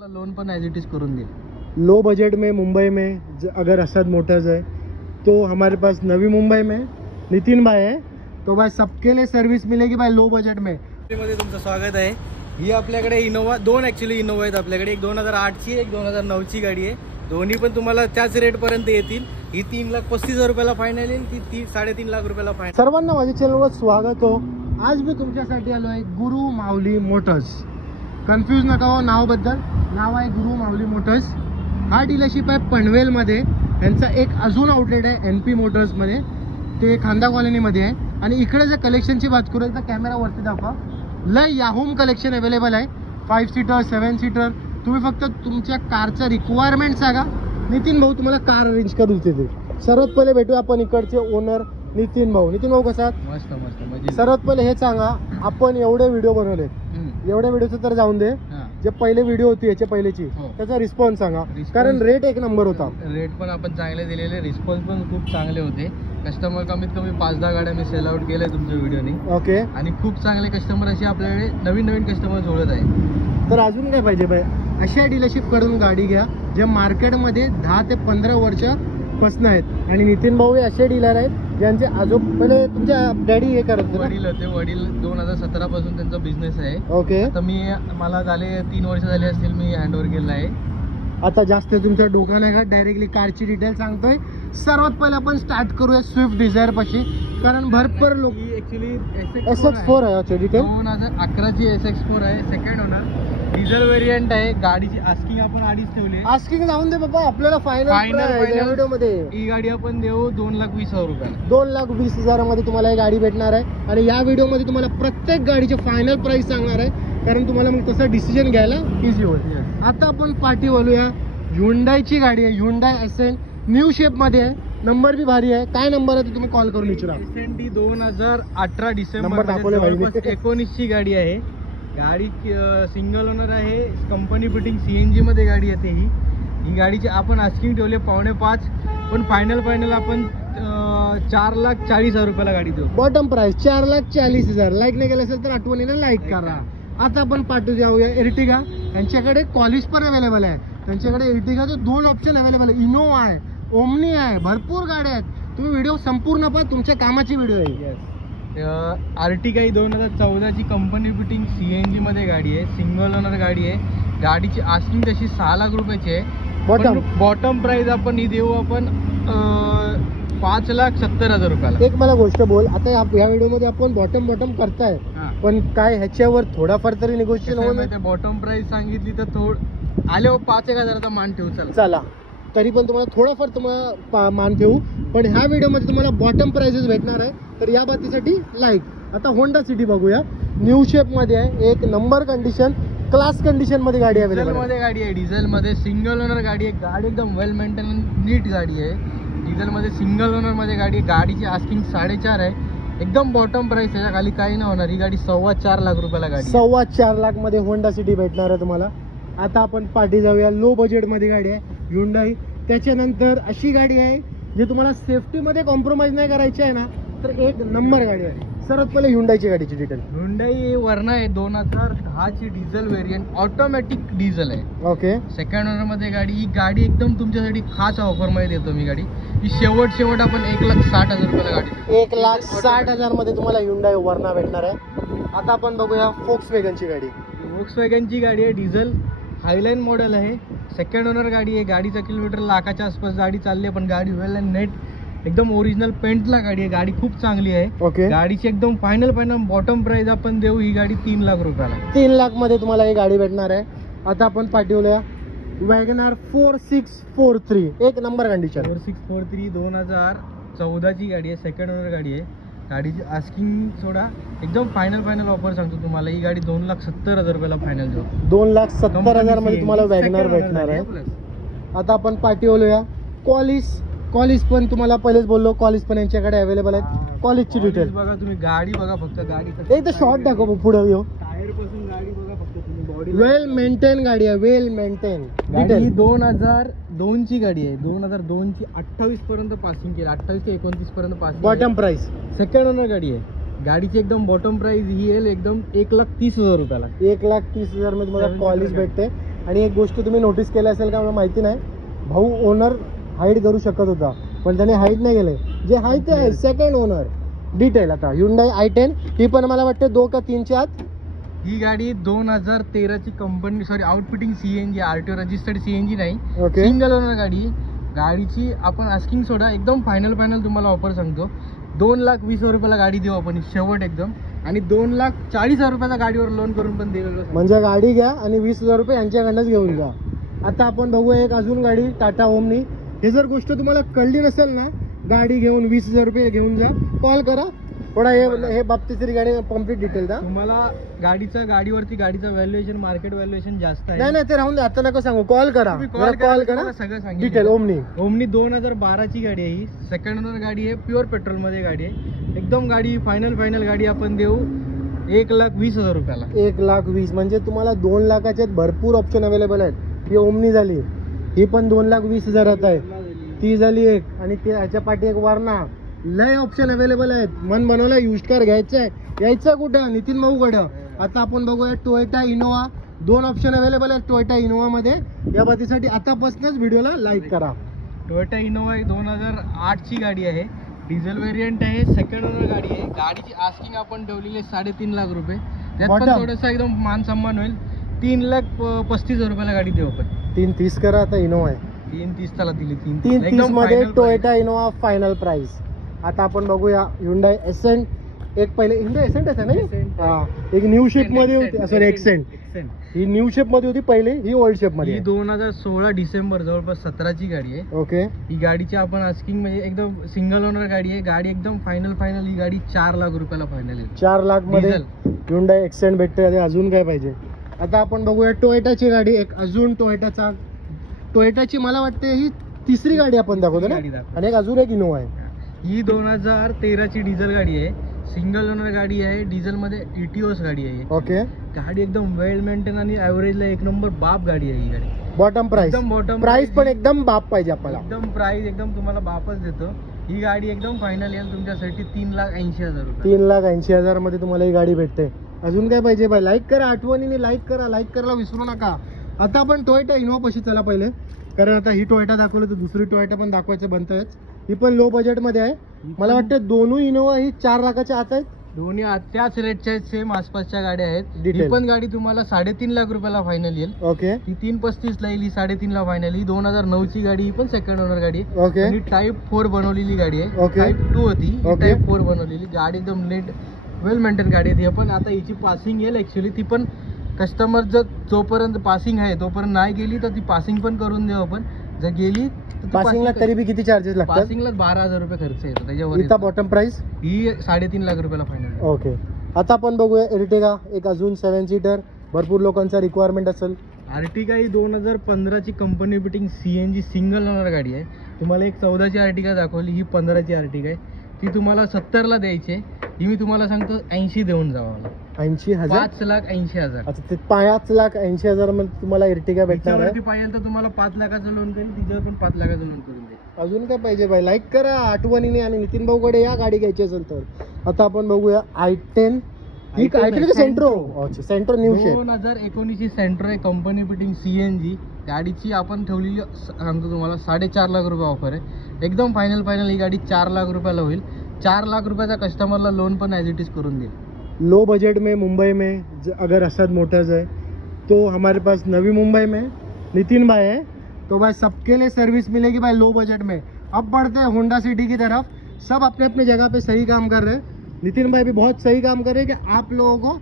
Loan पण age it is करून दे। Low budget में मुंबई में अगर असद मोटर्स है तो हमारे पास नवी मुंबई में नितिन भाई है, तो भाई सबके लिए सर्विस मिलेगी भाई लो बजट में। मध्ये तुमचं स्वागत आहे। ही आपल्याकडे इनोवा, दोन ॲक्च्युअली इनोवा आहेत आपल्याकडे, एक 2008ची एक 2009ची गाडी आहे। दोन्ही पण तुम्हाला त्याच रेटपर्यंत येतील। ही 3,35,000 रुपयाला फायनल येईल, ती 3.5 लाख रुपयाला फायनल। सर्वांना माझ्या चॅनलवर स्वागत हो। आज मी तुमच्यासाठी आलो आहे गुरु माऊली मोटर्स। कन्फ्यूज नका हो नावाबद्दल, नाव आहे गुरु माऊली मोटर्स। हा डीलरशिप आहे पनवेलमध्ये। यांचा एक अजून आउटलेट आहे NP मोटर्समध्ये, ते खांदा कॉलनीमध्ये आहे। आणि इकडे जर कलेक्शनची बात करू तर कॅमेरावरती दाखवा, लय याहूम कलेक्शन अवेलेबल आहे। 5 सीटर 7 सीटर, तुम्ही फक्त तुमच्या कारचं रिक्वायरमेंट सांगा, नितीन भाऊ तुम्हाला कार अरेंज करून देतील। सर्वात पहिले भेटू आपण इकडचे ओनर नितीन भाऊ। नितीन भाऊ कसा? मस्त मस्त मजेत। सर्वात पहिले हे सांगा, आपण एवढे व्हिडिओ बनवले, एवढ्या व्हिडिओचं तर जाऊन दे, जे पहिले व्हिडिओ होती याच्या पहिलेची त्याचा रिस्पॉन्स सांगा, कारण रेट एक नंबर होता। रेट पण आपण चांगले दिलेले, रिस्पॉन्स पण खूप चांगले होते। कस्टमर कमीत कमी 5-10 गाड्या मी सेल आउट केल्या तुमच्या व्हिडिओनी। ओके, आणि खूप चांगले कस्टमर असे आपल्याकडे नवीन कस्टमर जोडत आहे। तर अजून काय पाहिजे बाय, अशा डीलरशिप कडून गाडी घ्या जे मार्केटमध्ये 10 ते 15 वर्षापासून आहेत। आणि नितीन भाऊ हे असे डीलर आहेत ज्यांचे पहिले तुमच्या डॅडी हे करत वडील होते, वडील 2017 पासून त्यांचा बिझनेस आहे। ओके, आता मला झाले 3 वर्ष झाले असतील मी हँडओव्हर केला आहे। आता जास्त तुमच्या डोकं नाही का, डायरेक्टली कारची डिटेल सांगतोय। सर्वात पहिले आपण स्टार्ट करूया स्विफ्ट डिझायर पाशी, कारण भरपूर लोक ऍक्च्युअली SX4 आहे। अच्छा, डिटेल 2011ची SX4 आहे, सेकंड ओनर डिझेल व्हेरियंट आहे। गाडीची आस्किंग आपण 2.5 ठेवली। आस्किंग जाऊन दे बाबा, आपल्याला फायनल व्हिडिओ मध्ये ही गाडी आपण देऊ 2,20,000 रुपयाला। 2,20,000 मध्ये तुम्हाला ही गाडी भेटणार आहे। आणि या व्हिडिओ मध्ये तुम्हाला प्रत्येक गाडीचे फायनल प्राइस सांगणार आहे, कारण तुम्हाला मग तसं डिसिजन घ्यायला इझी होईल। आता आपण पार्टी बोलूया, ह्युंडाईची गाडी आहे, ह्युंडाई SN न्यू शेप मध्ये आहे। नंबर भी भारी आहे। काय नंबर आहे ते तुम्ही कॉल करून विचारा। SND 2018 डिसेंबर नंबर दाखवले भाई। 19ची गाडी आहे। गाडी सिंगल ओनर आहे, कंपनी फिटिंग CNG मध्ये गाडी येते। ही गाडीची आपण आस्किंग ठेवले 4.5, पण फायनल आपण 4,40,000 रुपयाला गाडी देऊ। Bottom price 4,40,000। लाईक नाही केलं असेल तर आठवणीने लाईक करा। आता आपण पाठवू जाऊया एर्टिगा। त्यांच्याकडे कॉलिस पण अवेलेबल आहे। त्यांच्याकडे एर्टिगाचे 2 ऑप्शन अवेलेबल आहे, इनोवा आहे, ओमनी आहे, भरपूर गाड्या आहेत। तुम्ही व्हिडिओ संपूर्ण पहा, तुमच्या कामाची व्हिडिओ आहे। आर्टिगा ही 2014ची कंपनी फिटिंग CNG मध्ये गाडी आहे, सिंगल ओनर गाडी आहे। गाडीची आस्किंग तशी 6 लाख रुपयाची आहे। बॉटम प्राइस आपण ही देऊ आपण 5,70,000 रुपयाला। एक मला गोष्ट बोल, आता या व्हिडिओ मध्ये आपण बॉटम करताय, पण काय ह्याच्यावर थोडाफार तरी निगोशिएशन होणार? बॉटम प्राइस सांगितली तर आले 5,000चा मान ठेवू चला, तरी पण तुम्हाला थोडाफार तुम्हाला मान ठेवू, पण ह्या व्हिडिओ मध्ये तुम्हाला बॉटम प्राइसेस भेटणार आहे। तर या बाबतीसाठी लाईक। आता होंडा सिटी बघूया, न्यू शेप मध्ये आहे, एक नंबर कंडिशन, क्लास कंडिशन मध्ये गाडी अवेलेबल मध्ये गाडी आहे। डिझेल मध्ये सिंगल ओनर गाडी आहे। गाडी एकदम वेल मेंटेन नीट गाडी आहे। डिझेल मध्ये सिंगल ओनर मध्ये गाडी आहे। गाडीची आस्किंग 4.5 आहे, एकदम बॉटम प्राइस, त्याच्या खाली काही नाही होणार। ही गाडी 4.25 लाख रुपयाला गाडी, 4.25 लाख मध्ये होंडा सिटी भेटणार आहे तुम्हाला। आता आपण पार्टी जाऊया, लो बजेट मध्ये गाडी आहे ह्युंडाई। त्याच्यानंतर अशी गाडी आहे जे तुम्हाला सेफ्टी मध्ये कॉम्प्रोमाइज नाही करायची आहे ना, तर एक नंबर गाडी आहे। सर्वात पहिले ह्युंडाईची गाडीची डिटेल। ह्युंडाई वर्ना आहे, 2010ची डिझेल व्हेरियंट, ऑटोमॅटिक डिझेल आहे। ओके, सेकंड ओनर मध्ये गाडी। ही गाडी एकदम तुमच्यासाठी खास ऑफर मध्ये देतो मी गाडी। ही शेवट आपण 1,60,000 रुपयाला गाडी, 1,60,000 मध्ये तुम्हाला ह्युंडाई वर्ना भेटणार आहे। आता आपण बघूया फोक्सवॅगनची गाडी। फोक्सवॅगनची गाडी आहे, डिझेल हायलाईन मॉडेल आहे, सेकंड ओनर गाडी आहे। गाडीचा किलोमीटर लाखाच्या आसपास गाडी चालली आहे, पण गाडी वेल अँड नेट, एकदम ओरिजिनल पेंटला गाडी आहे। गाडी खूप चांगली आहे। ओके, गाडीची एकदम फायनल बॉटम प्राइस आपण देऊ ही गाडी 3 लाख रुपयाला। 3 लाख मध्ये तुम्हाला ही गाडी भेटणार आहे। आता आपण पाठवूया वॅगनार 4643, एक नंबर कंडिशन। 4643 2014ची गाडी आहे, सेकंड ओनर गाडी आहे। गाडीची आस्किंग सोडा, एकदम फायनल ऑफर सांगतो तुम्हाला। ही गाडी 2,70,000 रुपयाला फायनल देऊ। 2,70,000 मध्ये तुम्हाला वॅगनार भेटणार आहे। आता आपण पाठवूया कॉलिस पण तुम्हाला पहिलेच बोललो, कॉलिस पण यांच्याकडे अवेलेबल आहेत। कॉलिसची डिटेल बघा तुम्ही, गाडी बघा फक्त, गाडी एक तर शॉर्ट दाखव पुढे येऊ। टायर पासून गाडी बघा फक्त तुम्ही, बॉडी वेल मेंटेन गाडी आहे, वेल मेंटेन। गाडी 2002ची गाडी आहे, 2002ची 28 पर्यंत पासिंग केली, 28 ते 29 पर्यंत passing. Bottom price second owner गाडी आहे। गाडीची एकदम बॉटम प्राइस ही येईल एकदम 1,30,000 रुपयाला। 1,30,000 मध्ये तुम्हाला कॉलिस भेटते। आणि एक गोष्ट तुम्ही नोटीस केलं असेल का मला माहिती नाही, भाऊ ओनर हाईड करू शकत होता पण त्याने हाईड नाही केले, जे आहे ते आहे, सेकंड ओनर. डिटेल आता Hyundai i10 ही पण मला वाटतं 2 का 3च्या आत. ही गाडी 2013 ची company sorry outfitting CNG RTO registered CNG नाही, ओके. सिंगल ओनर गाडी. गाडीची आपण आस्किंग सोडा एकदम फायनल तुम्हाला ऑफर सांगतो, 2,20,000 रुपयाला गाडी देऊ आपण शेवट एकदम, आणि 2,40,000 रुपयाचा गाडीवर लोन करून पण दिलेलं. म्हणजे गाडी घ्या आणि 20,000 रुपये यांच्याकडनंच घेऊन जा. आता आपण बघूया एक अजून गाडी टाटा ओमनी. हे जर गोष्ट तुम्हाला कळली नसेल ना, गाडी घेऊन 20,000 रुपये घेऊन जा, कॉल करा थोडा. हे बाबतीची गाडी कम्प्लीट डिटेल द्या तुम्हाला. गाडीवरती गाडीचा व्हॅल्युएशन मार्केट व्हॅल्युएशन जास्त आहे. नाही ते राहून दे, आता नका सांगू, कॉल करा, कॉल करा सगळं सांगितलं. डिटेल. ओमनी 2012 ची गाडी आहे ही, सेकंड ओनर गाडी आहे, प्युअर पेट्रोल मध्ये गाडी आहे एकदम. गाडी फायनल गाडी आपण देऊ 1,20,000 रुपयाला. 1,20,000 म्हणजे तुम्हाला 2 लाखाचे भरपूर ऑप्शन अवेलेबल आहेत. ही ओमनी झाली, ही पण 2,20,000 आहे, ती झाली एक, आणि ह्याच्या पाठी एक वारणा. लय ऑप्शन अवेलेबल आहेत. मन बनवलं युज कार घ्यायचंय, यायचं कुठं? नितीन भाऊकडं. आता आपण बघूया टोयोटा इनोवा. 2 ऑप्शन अवेलेबल आहेत टोयोटा इनोवा मध्ये. या बाबतीसाठी आतापासूनच व्हिडिओला लाईक करा. टोयोटा इनोवा 2008 ची गाडी आहे, डिझेल व्हेरियंट आहे, सेकंड ओनर गाडी आहे. गाडीची आस्किंग आपण ठेवलेली 3.5 लाख रुपये, त्यात पण थोडंसं एकदम मान सन्मान होईल. 3,35,000 रुपयाला गाडी देऊ आपण. 3,30 करा. आता इनोवा आहे 3,30 त्याला दिली. 3,30 मध्ये टोयोटा इनोवा फायनल प्राइस. आता आपण बघूया Hyundai Accent. एक पहिले Hyundai Accent आहे ना, हा, एक न्यू शेप मध्ये होती, सॉरी एक्सेंट. ही न्यू शेप मध्ये होती पहिले, ही ओल्ड शेप मध्ये. ही 2016 डिसेंबर जवळपास 17 ची गाडी आहे. ओके. ही गाडीची आपण आस्किंग म्हणजे एकदम सिंगल ओनर गाडी आहे. गाडी एकदम फायनल. ही गाडी 4 लाख रुपयाला फायनल आहे. 4 लाख मध्ये Hyundai Accent भेटते. अजून काय पाहिजे? आता आपण बघूया टोयोटाची गाडी. एक अजून टोयोटाची मला वाटते ही 3री गाडी आपण दाखवतो ना, आणि एक अजून एक इनोवा आहे. ही 2013 ची डिझेल गाडी आहे, सिंगल ओनर गाडी आहे, डिझेल मध्ये ETOS गाडी आहे. ओके. गाडी एकदम वेल मेंटेन आणि ऍव्हरेजला एक नंबर बाप गाडी आहे ही गाडी. बॉटम प्राइस, बॉटम प्राइस पण एकदम बाप पाहिजे आपल्याला. एकदम प्राइस एकदम तुम्हाला बापच देतो. ही गाडी एकदम फायनल येईल तुमच्यासाठी 3,80,000 रुपये. 3,80,000 मध्ये तुम्हाला ही गाडी भेटते. अजून काय पाहिजे बाय? लाईक करा, आठवणीने लाईक करायला विसरू नका. आता आपण टोयोटा इनोवा पाशी चला पहिले, कारण आता ही टोयोटा दाखवली तर दुसरी टोयोटा पण दाखवायचं बनतंयच. ही पण लो बजेट मध्ये आहे. मला वाटतं दोन्ही इनोवा ही 4 लाखाच्या आत आहेत. दोन्ही त्याच रेटच्या आहेत, सेम आसपासच्या गाड्या आहेत. ही पण गाडी तुम्हाला 3.5 लाख रुपयाला फायनल येईल. ओके. ती 3,35 ला येईल, ही 3.5 ला फायनल. ही 2009 ची गाडी, ही पण सेकंड ओनर गाडी. ओके. ही टाईप 4 बनवलेली गाडी आहे. ओके. टाईप 2 होती, ओके. टाईप 4 बनवलेली गाडी. एकदम नेट वेल मेंटेन गाडी आहे. पण आता हिची पासिंग येईल ऍक्च्युली. ती पण कस्टमर जर जोपर्यंत पासिंग आहे तोपर्यंत नाही गेली तर ती पासिंग पण करून देऊ आपण. जर गेली पासिंगला तरी बी किती चार्जेस लागतात? पासिंगला 12,000 रुपये खर्च येतो त्याच्यावर. इथं बॉटम प्राइस ही 3.5 लाख रुपयाला फायनल. ओके. आता आपण बघूया Ertiga. एक अजून 7 सीटर, भरपूर लोकांचा रिक्वायरमेंट असेल. Ertiga ही 2015 ची कंपनी बिटिंग CNG सिंगल ओनर गाडी आहे. तुम्हाला एक 14 ची Ertiga दाखवली, ही 15 ची Ertiga आहे. ती तुम्हाला 70 ला द्यायची आहे. ही मी तुम्हाला सांगतो 80 देऊन जावा मला. 80,000? 5,80,000. अच्छा, ते 5,80,000 मध्ये तुम्हाला Ertiga भेटणार आहे. पाहिजे तर तुम्हाला 5 लाखाचं लोन करेल, तिच्यावर पण 5 लाखाचं लोन करून देईल. अजून काय पाहिजे बाय? लाईक करा आठवणीने, आणि नितीन भाऊकडे या गाडी घ्यायची असेल तर. आता आपण बघूया i10. ही i10 सेंट्रो. अच्छा, सेंट्रो न्यू शेप. 2019 ची सेंट्रो आहे, कंपनी फिटिंग CNG. गाडीची आपण ठेवलेली सांगतो तुम्हाला 4.5 लाख रुपये ऑफर आहे. एकदम फायनल ही गाडी 4 लाख रुपयाला होईल. 4 लाख रुपयाचा कस्टमरला लोन पण ॲज इट इज करून देईल. लो बजट में मुंबई में अगर असद मोटर्स है तो हमारे पास नवी मुंबई में नितिन भाई है, तो भाई सबके लिए सर्विस मिलेगी भाई लो बजट में. अब बढ़ते हैं होंडा सिटी की तरफ. सब अपने अपने जगह पे सही काम कर रहे हैं. नितिन भाई भी बहुत सही काम कर रहे हैं कि आप लोगों को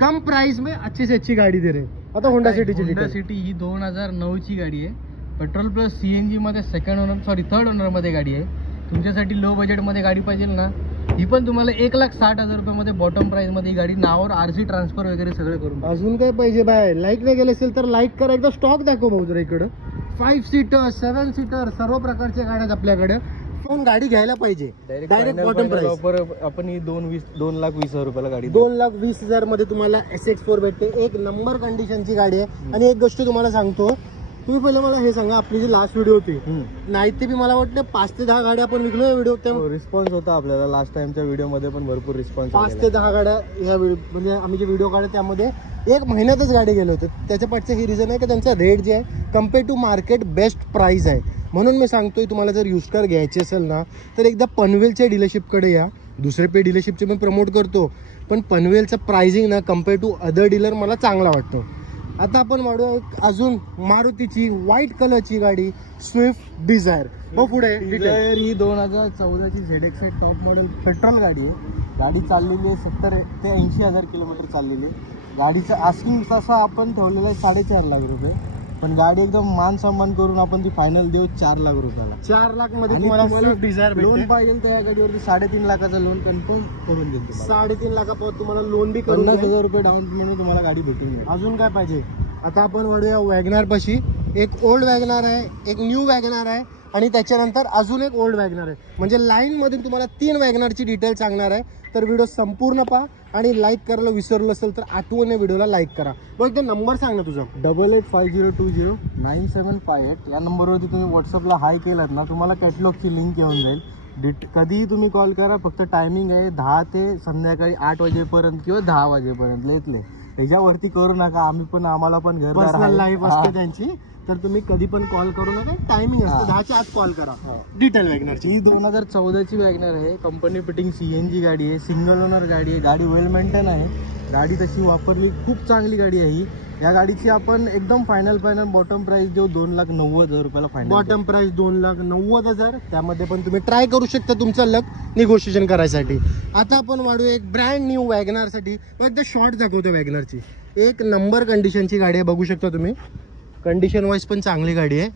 कम प्राइस में अच्छी से अच्छी गाड़ी दे रहे हैं. आता होंडा सिटी ही 2009 ची गाडी आहे, पेट्रोल प्लस CNG मध्ये थर्ड ओनर मध्ये गाडी आहे. तुमच्यासाठी लो बजेट मध्ये गाडी पाहिजे ना, ही पण तुम्हाला 1,60,000 रुपयामध्ये बॉटम प्राइस मध्ये ही गाडी, नावावर RC ट्रान्सफर वगैरे सगळं करून. अजून काय पाहिजे बाय? लाईक नाही केलं असेल तर लाईक करा. एकदा स्टॉक दाखव भाऊ जरा इकडं. 5 सीटर 7 सीटर सर्व प्रकारच्या गाड्या आपल्याकडे. कोण गाडी घ्यायला पाहिजे डायरेक्ट बॉटम प्राइस. आपण ही 2,20,000 रुपयाला गाडी 2,20,000 मध्ये तुम्हाला SX4 भेटते. एक नंबर कंडिशनची गाडी आहे. आणि एक गोष्ट तुम्हाला सांगतो, तुम्ही पहिले मला हे सांगा, आपली जी लास्ट व्हिडिओ होती नाही ते बी मला वाटतं 5 ते 10 गाड्या आपण विकलो व्हिडिओ. रिस्पॉन्स होता आपल्याला लास्ट टाइमच्या व्हिडिओ मध्ये पण भरपूर रिस्पॉन्स. 5 ते 10 गाड्या ह्या म्हणजे आम्ही जे व्हिडिओ काढले त्यामध्ये 1 महिन्यातच गाडी गेले होते. त्याच्या पाठचं हे रिझन आहे की त्यांचा रेट जे आहे compare to market best price आहे. म्हणून मी सांगतोय तुम्हाला जर यूज कार घ्यायची असेल ना तर एकदा पनवेलच्या डीलरशिपकडे या. दुसरे पे डीलरशिपचे मी प्रमोट करतो, पण पनवेलचं प्राइसिंग ना कम्पेअर टू अदर डीलर मला चांगला वाटतो. आता आपण वाढूया अजून मारुतीची व्हाईट कलरची गाडी स्विफ्ट डिझायर. मग पुढे डिझायर ही 2014ची ZX टॉप मॉडेल पेट्रोल गाडी आहे. गाडी चाललेली आहे 70 ते 80,000 किलोमीटर चाललेली आहे. गाडीचं आस्किंग तसा आपण ठेवलेलं आहे 4.5 लाख रुपये, पण गाडी एकदम मान सन्मान करून आपण ती फायनल देऊ 4 लाख रुपयाला. 4 लाख मध्ये तुम्हाला स्विफ्ट डिझायर लोन पाहिजे तर या गाडीवरती 3.5 लाखाचं लोन कन्फर्म करून देईल. 3.5 लाखापर्यंत तुम्हाला लोन बी करून 50,000 रुपये डाऊन पेमेंट तुम्हाला गाडी भेटून जाईल. अजून काय पाहिजे. आता आपण वाढूया वॅगनार पाशी. एक ओल्ड वॅगनार आहे, एक न्यू वॅगनार आहे आणि त्याच्यानंतर अजून एक ओल्ड वॅगनार आहे. म्हणजे लाईन मध्ये तुम्हाला 3 वॅगनारची डिटेल सांगणार आहे. तर व्हिडिओ संपूर्ण पहा आणि लाईक करायला विसरलं असेल तर आठवणीने व्हिडिओला लाईक करा. बघ ते नंबर सांग ना तुझा. 8850209758 या नंबरवरती तुम्ही व्हॉट्सअपला हाय केलात ना तुम्हाला कॅटलॉगची लिंक येऊन जाईल. कधीही तुम्ही कॉल करा. फक्त टायमिंग आहे 10 ते संध्याकाळी 8 वाजेपर्यंत किंवा 10 वाजेपर्यंत लेतले. त्याच्यावरती करू नका. आम्हाला पण घरदार लाईफ असते त्यांची, तर तुम्ही कधी पण कॉल करू नका. टायमिंग असतं 10च्या आत कॉल करा. डिटेल वॅगनरची ही 2014ची वॅगनर आहे. कंपनी फिटिंग CNG गाडी आहे. सिंगल ओनर गाडी आहे. गाडी वेल मेंटेन आहे. गाडी तशी वापरली खूप चांगली गाडी आहे ही. या गाडीची आपण एकदम फायनल बॉटम प्राइस देऊ 2,90,000 रुपयाला फायनल. Bottom price 2,90,000. त्यामध्ये पण तुम्ही ट्राय करू शकता तुमचं लक निगोशिएशन करायसाठी. आता आपण वाढू एक ब्रँड न्यू वॅगनार साठी. एकदा शॉर्ट दाखवतो वॅगनारची. एक नंबर कंडिशनची गाडी आहे, बघू शकता तुम्ही. कंडिशन वाईज पण चांगली गाडी आहे.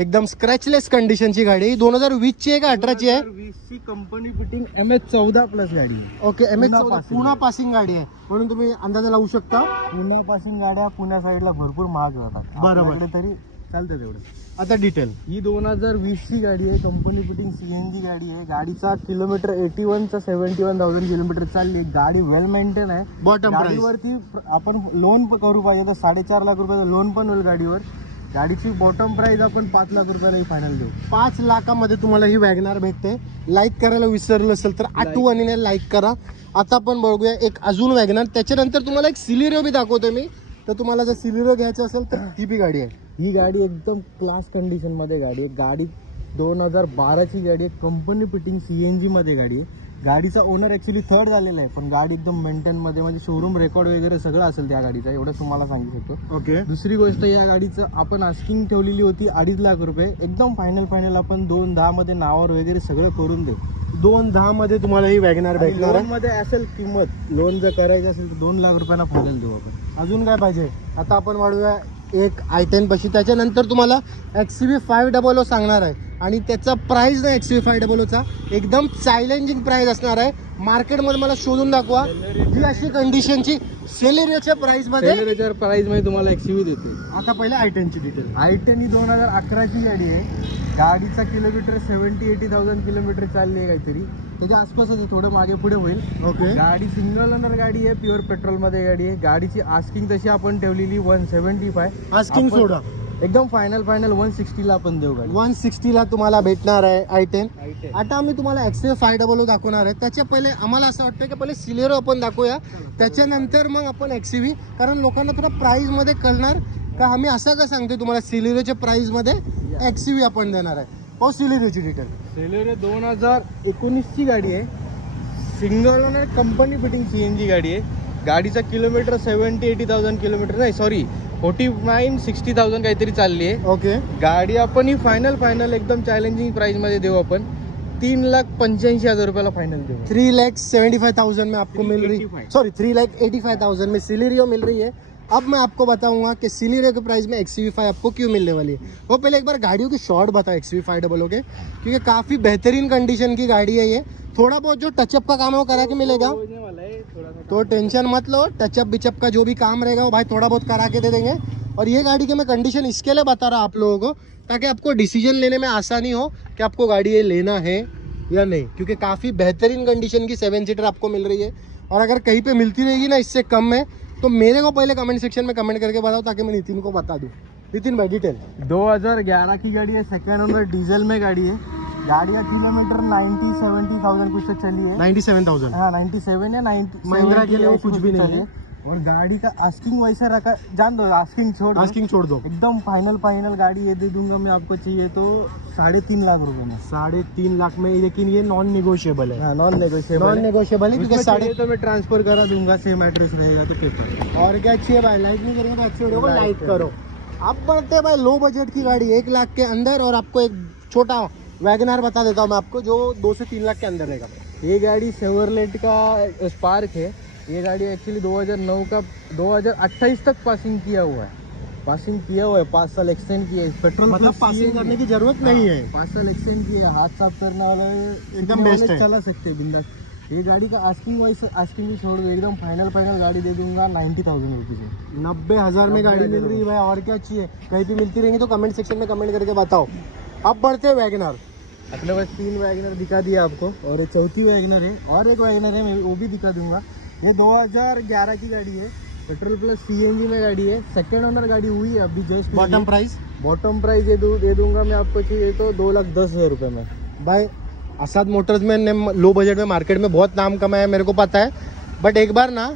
एकदम स्क्रॅचलेस कंडिशनची गाडी. 2020ची आहे का 18ची आहे. 20ची कंपनी फिटिंग MH14 प्लस गाडी. ओके MH14 पुणा पासिंग गाडी आहे म्हणून तुम्ही अंदाजा लावू शकता. पुण्या पासिंग गाड्या पुण्या साईडला भरपूर महाग जातात. बरोबर, तरी चालतं तेवढं. आता डिटेल. ही 2020ची गाडी आहे. कंपनी फिटिंग CNG गाडी आहे. गाडीचा किलोमीटर 81 चा 71,000 किलोमीटर चालली. गाडी वेल मेंटेन आहे. बॉटम गाडीवरती आपण लोन करू पाहिजे तर 4.5 लाख रुपयाचं लोन पण होईल गाडीवर. गाडीची बॉटम प्राइस आपण 5 लाख रुपयाला फायनल देऊ. 5 लाखामध्ये तुम्हाला ही वॅगनार भेटते. लाईक करायला विसरलं असेल तर आठवणीने लाईक करा. आता आपण बघूया एक अजून वॅगनार. त्याच्यानंतर तुम्हाला एक सिलेरिओ बी दाखवतो मी. तर तुम्हाला जर सिलेरिओ घ्यायचं असेल तर ही बी गाडी आहे. ही गाडी एकदम क्लास कंडिशन मध्ये गाडी आहे. गाडी 2012ची गाडी आहे. कंपनी फिटिंग CNG मध्ये गाडी आहे. गाडीचा ओनर ऍक्च्युली 3rd झालेला आहे, पण गाडी एकदम मेंटेन मध्ये म्हणजे शोरूम रेकॉर्ड वगैरे सगळं असेल त्या गाडीचा. एवढं तुम्हाला सांगू शकतो. ओके. दुसरी गोष्ट या गाडीचं आपण आस्किंग ठेवलेली होती 2.5 लाख रुपये. एकदम फायनल आपण 2,10 मध्ये नावावर वगैरे सगळं करून दे. 2,10 मध्ये तुम्हाला ही वॅगनार भेटणार आहे. मध्ये असेल किंमत. लोन जर करायचं असेल तर 2 लाख रुपयांना फायनल देऊ आपण. अजून काय पाहिजे. आता आपण वाढूया एक i10 पाशी. त्याच्यानंतर तुम्हाला XCV 500 सांगणार आहे आणि त्याचा प्राइस ना XCV 500चा एकदम चॅलेंजिंग प्राइस असणार आहे. मार्केटमध्ये मला शोधून दाखवा जी अशी कंडिशनची सेलेरियोच्या प्राइस मध्ये तुम्हाला XCV देते. आता पहिले i10 ची डिटेल. i10 ही 2011ची गाडी आहे. गाडीचा किलोमीटर 70-80,000 किलोमीटर चालली आहे काहीतरी. त्याच्या आसपासच थोडं मागे पुढे होईल. ओके. गाडी सिंगल ओनर गाडी आहे. प्युअर पेट्रोल मध्ये गाडी आहे. गाडीची आस्किंग तशी आपण ठेवलेली 175. आस्किंग सोडा एकदम फायनल 160 ला आपण देऊ. गाडी 160 ला तुम्हाला भेटणार आहे i10. आता आम्ही तुम्हाला XCV 500 दाखवणार आहे. त्याच्या पहिले आम्हाला असं वाटतं की पहिले सिलेरो आपण दाखवूया, त्याच्यानंतर मग आपण XCV. कारण लोकांना थोडं प्राइस मध्ये कळणार का आम्ही असं का सांगतोय तुम्हाला सिलेरोच्या प्राइस मध्ये XCV आपण देणार आहे. हो सिलेरोची डिटेल. सिलेरो 2019ची गाडी आहे. Single owner company fitting CNG गाडी आहे. गाडीचा किलोमीटर 70-80,000 किलोमीटर नाही सॉरी 49-60,000 काहीतरी चालली आहे. ओके. गाडी आपण ही फायनल एकदम चॅलेंजिंग प्राइस मध्ये देऊ आपण. 3,85,000 रुपयाला फाइनल देऊ. 3,75,000 में आपको मिल रही, सॉरी 3,85,000 में सिलेरियो मिल रही है. अब मैं आपको बताऊंगा कि सिलेरियो के प्राइस में XCV 5 आपको क्यों मिलने वाली है. वो पहले एक बार गाड़ियों की शॉर्ट बताओ XCV 500 के, क्योंकि काफी बेहतरीन कंडीशन की गाड़ी है ये. थोड़ा बहुत जो टचअप का काम है वो करा के मिलेगा, तो टेंशन मत लो. टचअप बिचअप का जो भी काम रहेगा वो भाई थोड़ा बहुत करा के दे देंगे. और ये गाड़ी की मैं कंडीशन इसके लिए बता रहा आप लोगों को ताकि आपको डिसीजन लेने में आसानी हो कि आपको गाड़ी ये लेना है या नहीं, क्योंकि काफ़ी बेहतरीन कंडीशन की 7 सीटर आपको मिल रही है. और अगर कहीं पे मिलती रहेगी ना इससे कम में, तो मेरे को पहले कमेंट सेक्शन में कमेंट करके बताओ ताकि मैं नितिन को बता दूँ. नितिन भाई डिटेल। 2011 की गाड़ी है, सेकेंड ओनर, डीजल में गाड़ी है। गाड़ी का किलोमीटर 90-70,000 कुछ तो चली है। 97,000। हाँ 97 या 90 महिंद्रा के लिए वो कुछ भी नहीं है। और गाड़ी का आस्किंग वैसा रखा, जान दो, आस्किंग छोड़ दो एकदम फाइनल गाड़ी ये दे दूंगा मैं आपको, चाहिए तो 3.5 लाख रुपए में। 3.5 लाख में, लेकिन ये नॉन नेगोशिएबल है। हाँ नॉन नेगोशिएबल है क्योंकि साढ़े तो मैं ट्रांसफर करा दूंगा, सेम एड्रेस रहेगा तो पेपर। और क्या चाहिए भाई, लाइक नहीं करेंगे तो अच्छे वीडियो को लाइक करो। अब बढ़ते भाई लो बजट की गाड़ी 1 लाख के अंदर, और आपको एक छोटा वैगनार बता देता हूँ मैं आपको, जो 2 से 3 लाख के अंदर रहेगा। ये गाड़ी शेवरलेट का स्पार्क है। ये गाड़ी एक्चुअली 2009 का 2028 तक पासिंग किया हुआ है। 5 साल एक्सटेंड किया है। पेट्रोल मतलब पासिंग करने की जरूरत नहीं है। 5 साल एक्सटेंड किया है। हाथ साफ करने वाला एकदम बेस्ट है, चला सकते हैं बिंदास। ये गाड़ी का आस्किंग भी छोड़ दो, एकदम फाइनल गाड़ी दे दूंगा 90,000 रुपीज में। 90,000 में गाड़ी मिल रही है भाई, और क्या चाहिए। कहीं भी मिलती रहेंगी तो कमेंट सेक्शन में कमेंट करके बताओ। अब बढ़ते हैं वैगनर। अपने पास 3 वैगनर दिखा दिया आपको, और ये चौथी वैगनर है, और एक वैगनर है, मैं वो भी दिखा दूंगा। ये 2011 की गाड़ी है, पेट्रोल प्लस सीएनजी में गाड़ी है, सेकेंड ओनर गाड़ी हुई है अभी जस्ट। बॉटम प्राइस ये दे दूंगा मैं आपको, चाहिए तो 2,10,000 रुपए में। भाई असाद मोटर्स में ने लो बजट में मार्केट में बहुत नाम कमाया है, मेरे को पता है। बट एक बार ना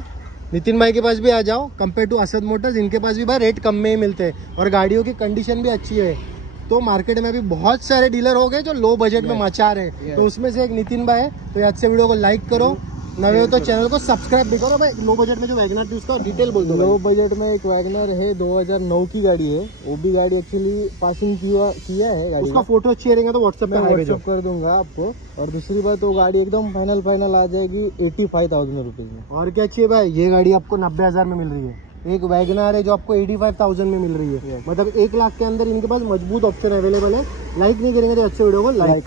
नितिन भाई के पास भी आ जाओ, कंपेयर टू असद मोटर्स, इनके पास भी भाई रेट कम में ही मिलते हैं, और गाड़ियों की कंडीशन भी अच्छी है। तो मार्केट में अभी बहुत सारे डीलर हो गए जो लो बजट में मचा रहे हैं, तो उसमें से एक नितिन भाई है। तो आज से वीडियो को लाइक करो, नए हो तो चैनल को सब्सक्राइब भी करो। भाई लो बजट में जो वैगनर थी उसका डिटेल बोल दो। लो बजट में एक वैगनर है, 2009 की गाड़ी है। वो भी गाड़ी एक्चुअली पासिंग किया है गाड़ी, उसका फोटो अच्छी रहेगा तो व्हाट्सएप मैं पे व्हाट्सएप कर दूंगा आपको। और दूसरी बात, वो गाड़ी एकदम फाइनल आ जाएगी 85,000 रुपीज में। और क्या चाहिए भाई, ये गाड़ी आपको 90,000 में मिल रही है। एक वैगनर है जो आपको 85,000 में मिल रही है। मतलब 1 लाख के अंदर इनके पास मजबूत ऑप्शन अवेलेबल है। लाइक नहीं करेंगे तो अच्छे वीडियो को लाइक करो।